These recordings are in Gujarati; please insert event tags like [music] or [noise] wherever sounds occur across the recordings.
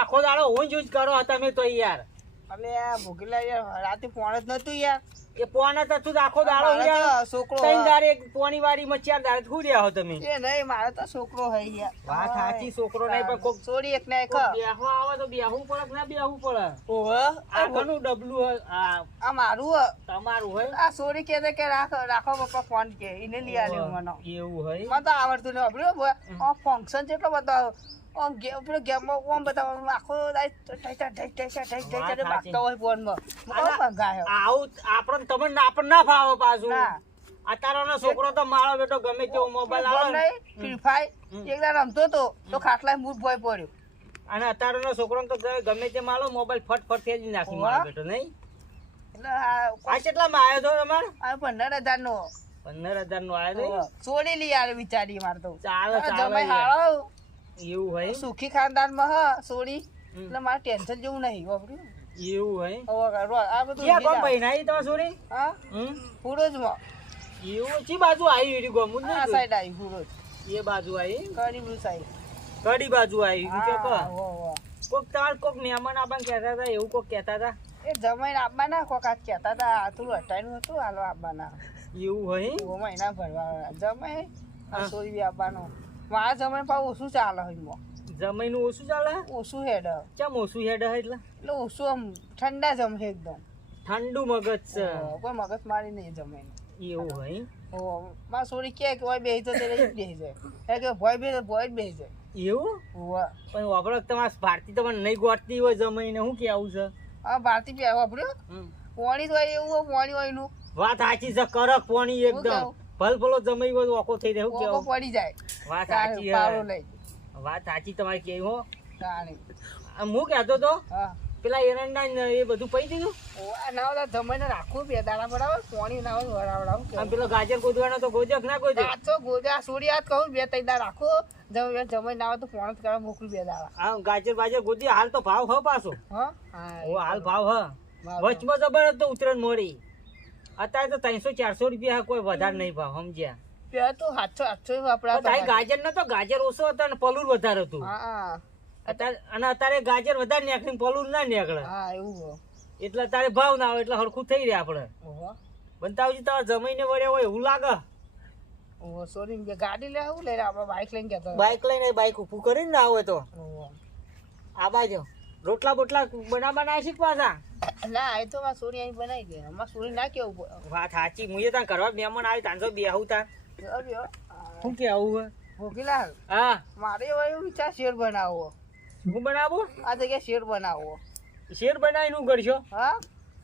આખો દાડો હું જ યુઝ કરો તમે તો યાર. અલે ભોગીલા યાર રાતે ફોન જ નતું યાર. એ પોને તો તું આખો દાડો યાર છોકરો ત્રણ દાડે એક પોણી વાળી માં ચાર દાડે શું રહ્યા હો તમે? એ નહીં મારો તો છોકરો હે યાર. વાત સાચી છોકરો નહીં પણ કોક છોડી એક ના એક. બેહવા આવે તો બેહવું પડે કે ના બેહવું પડે? ઓહો આ ઘણું ડબલું હે. આ આ મારું તમારું હોય આ છોડી કે કે રાખો રાખો પપ્પા ફોન કે એને લઈ આવ્યો મને. એવું હોય મને તો આવડતું નહીં આપણું ફંક્શન જેટલો બતાવો આમ ગે પેલો ગેમમાં આમ બતાવો આખો દાય ઠેચા ઠેચ ઠેચા ઠેચ ભાગતો હોય ફોનમાં. આલા- કોણ મંગાયો આવું આપણને તમને આપણને ના ફાવે પાછું. અત્યારનો છોકરો તો મારો બેટો ગમે તેવો મોબાઈલ આવે. ને, ફ્રી ફાયર. એક રમતો તો તો ખાટલા મૂળ ભોય પડ્યો. અને અત્યારનો છોકરો તો ગમે- ગમે તે માલો મોબાઈલ ફટફટ ફટ થઈ નાખી હોવા. મારો બેટો નહીં? એટલે આ કેટલામાં આવ્યો તો તમારે? આ પંદર હજાર નો પંદર હજાર નો આવ્યો છોડી લઈ યાર બિચારી માર તો. ચાલે જમાઈ હાળો એવું હોય સુખી ખાનદાનમાં હ છોડી એટલે મારે ટેન્શન જેવું નહીં વાપર્યું એવું હોય આ બધું ક્યાં કોણ લીધા. તો નાઈ હા? હમ? પૂરોજમાં એવું ચી બાજુ આવી એરી ગમું? આ સાઈડ આવી પૂરોજ એ બાજુ આવી કરીબુ સાઈડ કડી બાજુ આવી કે. કોક તાર કોક મહેમાન આપણને કહેતા હતા એવું કોક કહેતા હતા. એ જમાઈને આપવાના કોક આજ કહેતા હતા થોડું હટાયું હતું હાલો આપવાના એવું હોય ઓ મહિના ભરવા જમાઈ આ સોરી બી આપવાનો મારા જમીન પાસે ઓછું ચાલે હોય જમીન ઓછું ચાલે? ઓછું હેડ ચમ ઓછું હેડ હે એટલે? એટલે ઓછું આમ ઠંડા જમ છે એકદમ. ઠંડુ મગજ છે. કોઈ મગજ મારી નહીં જમીન એવું હોય ઓ મારા છોરી કે કે બેસી બેહી તો તેને બેહી જાય. કે ભાઈ બે ભાઈ જ બેહી જાય. એવું? ઓહો પણ વાપરો તમારે ભારતી તમને નહીં ગોઠતી હોય જમીને શું કેવું છે? આ ભારતી પી વાપર્યો. પોણી તો હોય એવું પોણી હોયનું વાત સાચી છે કરક પોણી એકદમ? ભલ ભલો જમાઈ ગયો ઓકો થઈ રહ્યો કે પડી જાય. વાત સાચી વાત સાચી તમારી કેવી હો. હું કહેતો તો પેલા એરંડા એ બધું પઈ દીધું? ના ઓલા જમાઈને રાખવું બે દાડા બરાબર પોણી ના હોય વરાવડાવું. પેલો ગાજર ગોદવાનો તો ગોજક ના ગોજક સાચો ગોજા સોરી હાથ કહું બે દાડા રાખો. જમે જમાઈ ના આવે તો ફોન કરવા મોકલું બે દાડા. હા ગાજર બાજર ગોદી હાલ તો ભાવ હ પાછો. હા? હા હાલ ભાવ હ. વચમાં જબર તો ઉતરણ મોડી. અત્યારે તો ત્રણસો ચારસો રૂપિયા કોઈ વધારે નહીં ભાવ સમજ્યા? બે તો હાથસો હાથસો વાપરા ગાજર નતો ગાજર ઓછો હતો અને પલુર વધારે હતું. અત્યારે અને અત્યારે ગાજર વધારે નીકળે પલુર ના નીકળે. એટલે તારે ભાવ ના આવે એટલે હરખું થઈ રહ્યા આપણે. બનતાવજી તમારે જમીને વળ્યા હોય એવું લાગે. સોરી ગાડી લે આવું લઈને આપણે બાઈક લઈને ગયા બાઈક લઈને બાઇક ઊભું કરીને ના આવે તો. આ બાજુ રોટલા બોટલા બનાવવાના શીખવા શીખ પાછા? ના એ તો સોરી અહીં બનાવી દે. અમાર સોરી ના કેવું વાત સાચી હું એ કરવા મહેમાન આવી બેહું તા જો બે, શું કે આવું ભોગીલાલ હા. મારે એવો વિચાર શેર બનાવવો. શું બનાવું? આ જગ્યાએ શેર બનાવવો. શેર બનાવીને હું કરશો? હા?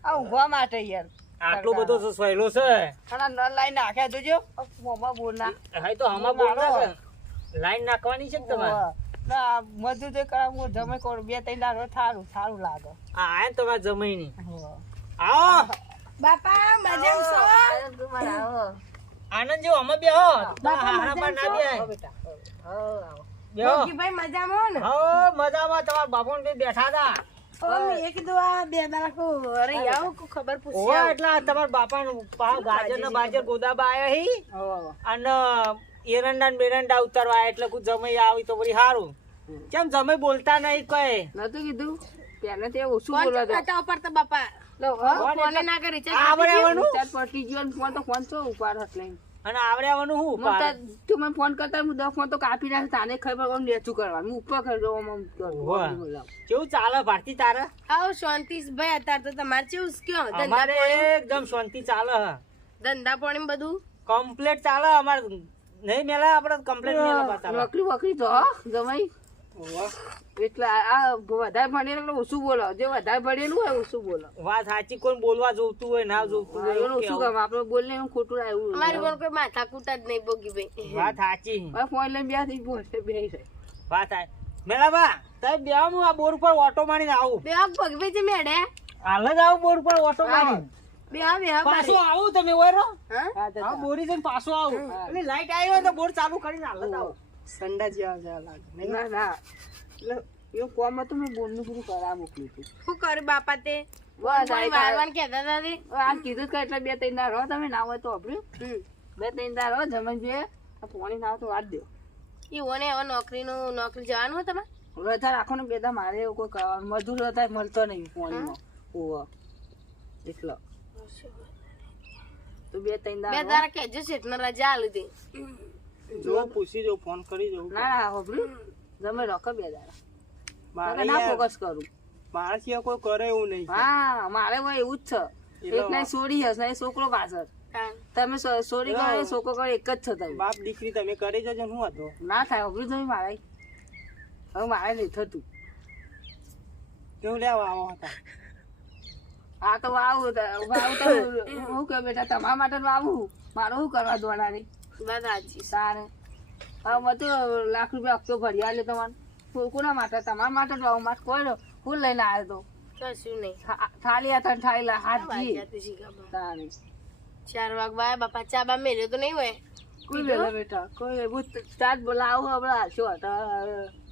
આ ઊંઘવા માટે યાર. આટલો બધો સહેલો છે. અને નળ લાઈન નાખ્યા જોજો. મોમાં બોરના હા તો આમાં બોલ લાઈન નાખવાની છે ને તમારે? ના મજૂર જે કરાવું જમે કોડ બે ત્રણ દાડો થારું સારું લાગે. આ એ ને તમારે જમીની હોવે. આવો. બાપા મજામાં છો? આનંદ જો આવો. આનંદ જેવો અમે બેહો બાપા, હારા પર ના બે. હો બેટા હો. આવો. ભાઈ મજામાં ને હો મજામાં. તમારા બાપુ ને બેઠા હતા. બે ખબર પૂછી ઓવા એટલે તમારા બાપા નું ગાજર ને બાજર ગોદાબા આયા અને એરંડા ને બેરંડા ઉતારવા એટલે કુછ જમાઈ આવી તો વળી સારું કેમ જમાઈ બોલતા નહીં કઈ? નતું કીધું? પેલા તે ઓછું ફોન બોલવા દો. કરતા ઉપર તો બાપા. લો, ફોન ના કરી આવડે આવવાનું? પટી ગયો ફોન તો ફોન છો ઉપાડ હટ અને આવડે આવવાનું હું મને તો- તું મને ફોન કરતા હું દસ ફોન તો કાપી નાખ તાને ખબર આમ નેચું કરવાનું હું ઉપર કરું. ઓવા. કેવું ચાલે ભારતી તારે? આવ શાંતિ ભાઈ અત્યારે તો તમારે કેવું છે? કયો? ધંધા અમારે એકદમ શાંતિ ચાલે હ. ધંધા પાણી બધું? કમ્પ્લેટ ચાલે અમારે નહીં મેલા આપણે કમ્પ્લેટ મેલા ચાલે નોકરી વોકરી તો હો, જમાઈ એટલે આ વધારે ભણેલું ઓછું બોલો. જે વધારે ભણેલું હોય ઓછું બોલો. વાત સાચી કોઈ બોલવા જોતું હોય ના જોતું હોય એનું ઓછું કામ આપણે બોલને એનું ખોટું આવ્યું અમારી બોલ કોઈ માથા કૂટા જ નહીં બોગી ભાઈ. વાત સાચી. હવે ફોન લઈને બેથી બોલે બે વાત સાચી. મેલાબા તમે બે હું આ બોર ઉપર ઓટો મારીને આવું. બે પગ ભાઈ છે મેડે હાલ જ આવું બોર ઉપર ઓટો મારીને. બે આ પાછો આવો તમે ઓયરો હા? હા બોરી જઈને પાછો આવો. એટલે લાઈટ આવી હોય તો બોર ચાલુ કરીને હાલત આવો આવું સંડા જેવા જેવા લાગે. ના ના. એટલે એ કોમ હતું મેં બોલનું પૂરું કરા મોકલ્યું હતું. શું કરે બાપા તે? કીધું કે એટલે બે ત્રણ દાર રહો તમે ના હોય તો અભર્યું બે ત્રણ દાર રહો જમણ જોઈએ આ પાણી ના આવે તો વાત દો. ઈવોને હવે નોકરીનું નોકરી જવાનું હોય તમારે? રજા રાખો ને બેદા મારે એવું કોઈ કરવાનું. મજૂર હતા મળતો નહીં પાણીમાં. ઓવો એટલો. તો બે ત્રણ બે દાડા કેજો શેઠને રજા આલી જો પૂછી જો ફોન કરી જો. ના ના હોભળ્યું જમે રખો બે દાડા. મારે ના ફોકસ કરું. મારા સિવાય કોઈ કરે એવું નહીં હા મારે હોય એવું જ છે. એક ના સોરી હશે નહીં છોકરો પાછળ. તમે સોરી કરો છોકરો કરો એક જ છો તમે. બાપ દીકરી તમે કરી જજો હું હતો ના થાય હોભળ્યું તમે મારે? હવે મારે નહીં થતું. કેવું લેવા આવો હતા? આ તો વાવું વાવું તો [laughs] હું કે બેટા તમારા માટે વાવું. મારે શું કરવા દોડાની સાચી સારે. હવે મેં તો લાખ રૂપિયા હપ્તો ભરી આલ્યો તમારે. કોના માટે? તમારા માટે જ વાવું. મારે કોઈ ફૂલ લઈને આવ્યો તો? કશું નહીં. થાળી હતા થાળી લા- હાથ જી વાગ્યાથી ચાર વાગ બાય બાપા ચા બા મેલ્યો તો નહીં હોય? કોઈ વેલા બેટા કોઈ એવું ચાટ બોલાવો હમણાં શું હતા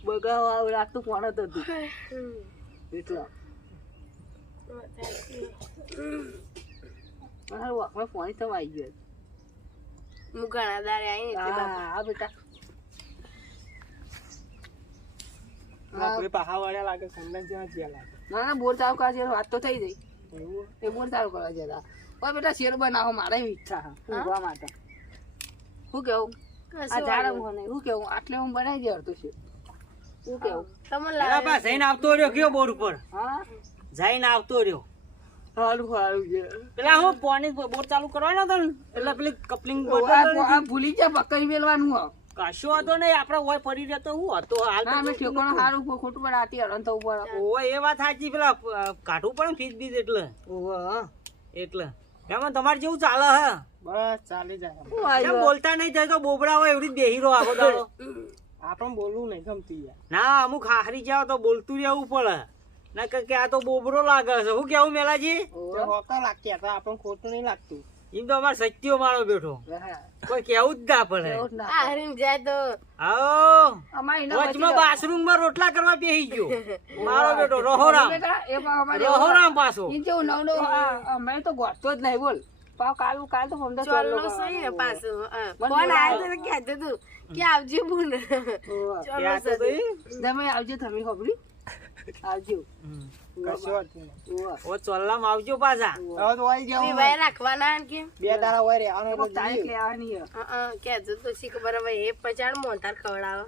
બગાવ રાખતું કોણ હતું એટલે. મારા વાકમાં ફોન તો આવી ગયો હું ઘણા દાડે આવી હા. બેટા ના ના બોર ચાલુ કરવા વાત તો થઈ જઈ એ બોર ચાલુ કરવા જતા ઓય બેટા શેર બનાવો મારે ઈચ્છા છે માટે શું કેવું આ ઝાડ મને શું કેવું આટલે હું બનાવી દે અડધું શેર શું કેવું તમને લાગે બા જઈને આવતો રહ્યો કયો બોર ઉપર? હા. જઈને આવતો રહ્યો. સારું સારું છે. પેલા હું પાણી બોર ચાલુ કરવાનો હતો ને એટલે પેલી કપલિંગ ભૂલી જાય બકરી મેલવાનું. કશો હતો નહીં આપડે હોય પડી રહેતો હું હતો હાલ અમે તો ઠેકોણું સારું ઉપર ખોટું પર આતી હરણ થવું પડે ઓય એ વાત સાચી પેલા કાઢવું પડે ફીસ બીજ એટલે. ઓહો. એટલે. એમાં તમારે જેવું ચાલે હે. બસ ચાલી જાય? બોલતા નહીં થાય તો બોબડા હોય એવડી જ બેહી રહો આખો દાડો આપણને બોલવું નહીં ગમતી ના અમુક હારી જાવ તો બોલતું રહેવું પડે. ના કે કે આ તો બોબડો લાગે છે. શું કેવું મેલાજી. હોકા લાગતી હતા આપણને ખોટું નહીં લાગતું. એમ તો અમારે સત્યો મારો બેઠો. કોઈ કેવું જ ના પડે. એવું જ ના. આ હરીને જાય તો. આવો. અમારે એના પછી વચમાં બાથરૂમમાં રોટલા કરવા બેહી ગયો. [laughs] મારો બેટો રહોરામ. બેટા, એ પણ અમારે એવું- રહોરામ પાછો. જેવું નવ નવ અમે તો ગોઠતો જ નહીં બોલ. કાલ કાલ તો ફોન તો સહી ને પાછું ફોન આવ્યો તો કહેતો તું કે આવજે બોલ. તમે આવજો તમે ખબરી આવજો. ઓ ચોલ્લામાં આવજો પાછા. બી ભાઈ રાખવાના ને બે દાડા હોય રે કોક તારીખ લેવાની હા, હા, કહેતો તો શીખ બરાબર એ પચાડ મોંધાર ખવડાવે.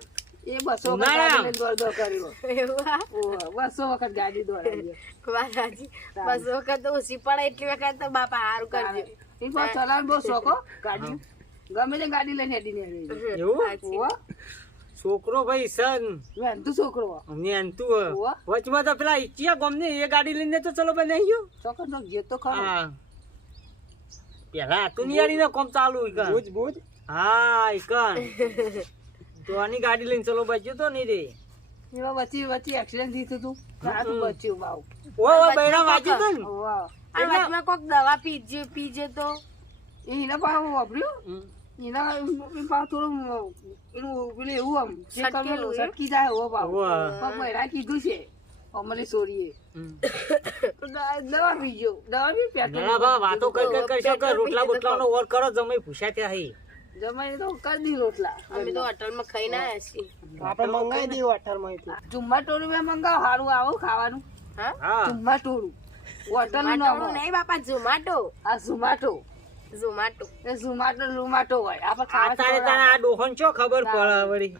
એ બસો વખત ઉનાળા. ગાડી લઈને દોડ દોડ કર્યો. એવું હા ઓહો, બસો વખત ગાડી દોડાવી. વાત સાચી. વખત તો ઓછી પડે એટલી વખત તો બાપા સારું કરજો. એ બસ ચલાવવાનું બહુ શોખ ગાડી ગમે તે ગાડી લઈને એવું? છોકરો ભાઈ સન. મેં છોકરો. હો. નેનતું વચમાં તો પેલા ઈચ્યા ગમને એ ગાડી લઈને તો ચલો ભાઈ નહીં ગયો ચોક્કસ તો જે તો ખરો. હા. પેલા હતું નિયારી ને કોમ ચાલુ ઈકન ભુજ ભુજ હા ઈકન તો આની ગાડી લઈને ચલો બચ્યો તો નહીં રે. એવા વચ્ચે વચ્ચે એક્સિડન્ટ થયું તું. સારું બચ્યું બાવ. ઓ ઓ બૈરા વાંચ્યું તું ને? આ વચમાં કોક દવા પીજે પીજે તો. એને પાસે વાપર્યું. એના એ થોડું એનું પેલું એવું આમ જે સટકેલું સટકી જાય એવો ભાવ ઓવા. પણ બૈરા છે અમલી સોરીએ હમ. તો દ- દવા પીજો દવા ના બા વાતો કઈ કઈ કરશો કે રોટલા બોટલા ઓર કરો જમે પૂછ્યા ત્યાં હી જમાઈને તો કરી દી રોટલા અમે તો હોટલમાં ખાઈને આવ્યા છીએ આપણે મંગાઈ ટોળું મેં મંગાવ સારું આવો ખાવાનું હા ચુમ્મા ટોળું હોટલનું નામ નહીં બાપા ઝોમાટો આ ઝુમાટો ઝોમાટો. એ ઝુમાટો લુમાટો હોય. આપણે ખાવા તારે તારે આ ડોહન ચો ખબર પડે વળી.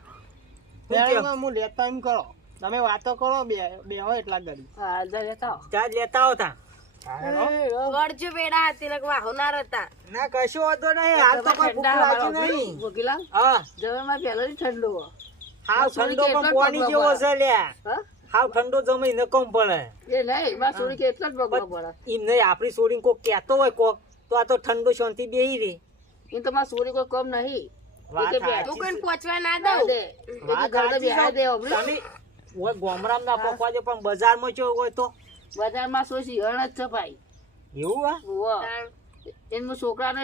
હું લેતા એમ કરો. તમે વાતો કરો બે બે હોય એટલા ઘડી. હા લેતા ગળજો વેડા હતી ને કશો વાંધો નહીં. હાલ તો કોઈ ભૂખ લાગી નહીં. ભોગીલાલ હા. જવામાં પહેલો જ ઠંડો હો. હાવ ઠંડો પણ પાણી જેવો છે લ્યા. હાવ ઠંડો જમી ને કમ પડે. એ નહીં બસ થોડી કે એટલો જ બગડો પડે. એમ નહીં આપણી સોડીને કોક કહેતો હોય કોક. તો આ તો ઠંડુ શાંતિ બેહી રે એ તો મારી સોરી કોઈ કમ નહીં. વાત કઈ બે- પહોંચવા ના દઉં? તમે ઓય ગોમરામ ના પકવા દે પણ બજારમાં ચો હોય તો? બજારમાં શું સિંહણ જ છે ભાઈ. એવું હા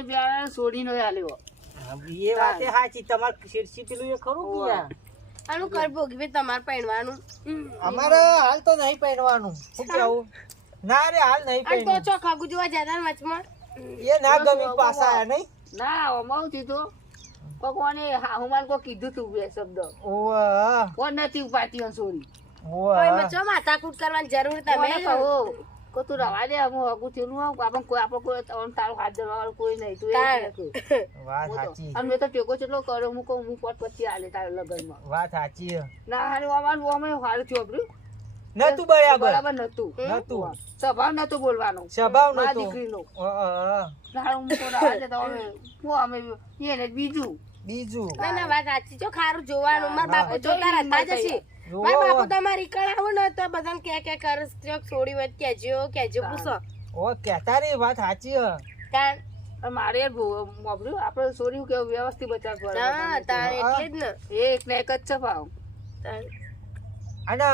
બી સોડીનો આલ્યો એ વાતે સાચી તમારે શીરસી પેલું એ ખરું કે આનું કર ભોગવી તમારે પહેરવાનું અમારે હાલ તો નહીં પહેરવાનું શું કેવું? ના રે હાલ નહીં તો પહેરવાનું ચો ખગુ જોવા જતા ને વચમાં. એ ના ગમી પાછા આયા નહીં? ના અમારું તો કોને હુમાન કો કીધું તું બે શબ્દ. ઓવા. કોણ નથી ઉપાતી સોરી. કોઈ એમાં માથાકૂટ કરવાની જરૂર તમે? કહો કે તું રવા દે હું હગું થયું આપણે કોઈ આપણે કોઈ તારું તારું હાથ ધરવાવાળું કોઈ નહીં તું. [laughs] વાત સાચી. અને મેં તો ટેકો કેટલો કર્યો હું કહું હું પોત પછી આલે તારા લગનમાં. વાત સાચી. ના હારું અમારું અમે હારું થયું આપણું. નતું બરાબર. બરાબર નતું નતું સ્વભાવ નતો બોલવાનો. સ્વભાવ મારી નતો દીકરીનો. ના હું તો હું અમે એને બીજું. બીજું. ના ના વાત સાચી. જો ખારું જોવાનું મારા બાપુ જોતા રહેતા જશે. મારા. બાપુ તમારી કણ આવો તો બધાને કે કે કર છોડી વાત કેજો કેજો પૂછો. ઓ કેતા રે વાત સાચી હ. તાણ? મારે મોબર્યું આપણે સોર્યું કે વ્યવસ્થિત બચાવ હા તાણ એટલે જ ને. એક ને એક જ છે ભાવ. અને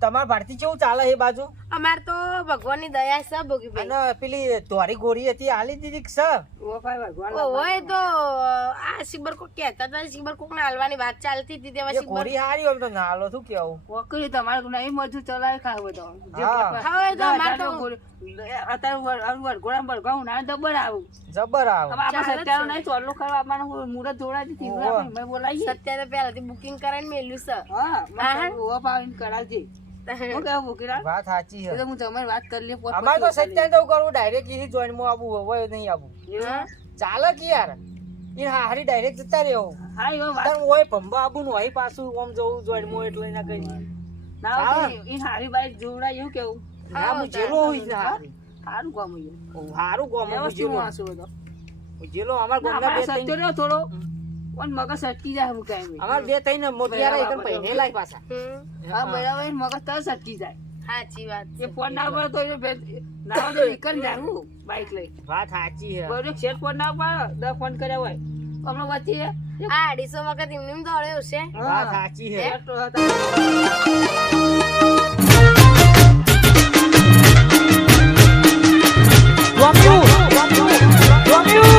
તમારા ભારતી કેવું ચાલે એ બાજુ? અમાર તો ભગવાનની દયા છે ભોગીભાઈ. અને પેલી ધોરી ગોરી હતી આલી દીધી છે? ઓ ભાઈ ભગવાન ઓય તો આ સિબર કો કહેતા હતા સિબર કોક ને હાલવાની વાત ચાલતી હતી તેવા સિબર ગોરી હારી હોય તો નાલો શું કેવું? વકરી તમારે નહીં મજુ ચલાય ખાવ હા. હવે તો અમાર તો- અત્યારે અનવર વરઘોડામાં ભરગાવું ના દબર આવું. જબર આવું. આપણે સત્યારો નહીં ચોરલો કરવા મુહૂર્ત જોડાય છે તીવડા મેં બોલાવી સત્યા તો પહેલાથી બુકિંગ કરાવીને મેલ્યું છે. હા ઓવા પાવીને કરાવજે. [laughs] હું કેવું ભૂકીરા વાત સાચી એ હું તમારી વાત કરી લે અમારે તો સત્યાન તો કરવું ડાયરેક્ટ ઈ જોઈનમાં આવું હોય નહીં આવું. ચાલે કે યાર? ઈ હારી ડાયરેક્ટ જતા રહ્યો હા એવો વાત. હોય ભંબા આબુ નું હોય પાછું ઓમ જવું જોઈનમાં એટલે ના કઈ. ના ઈ હારી બાઈ જોવડાય એવું કેવું? ના હું જેલો હોય છે હારી. કામ હારું ગોમ જેલો. ના, બે થોડો. પણ મગજ સટકી જાય હું કાઈ અમાર બે થઈને મોતિયારા એકન પૈને લાઈ પાછા. હા બરાબર મગજ તો સટકી જાય. સાચી વાત એ ફોન ના પર તો ના તો નીકળ જાવું બાઈક લઈ. વાત સાચી છે. બોલો શેર ફોન ના પર દ ફોન કર્યા હોય. હમણાં વચ્ચે આ અઢીસો વખત એમને દોડ્યો છે? વાત સાચી છે. Love you! Love you! Love you!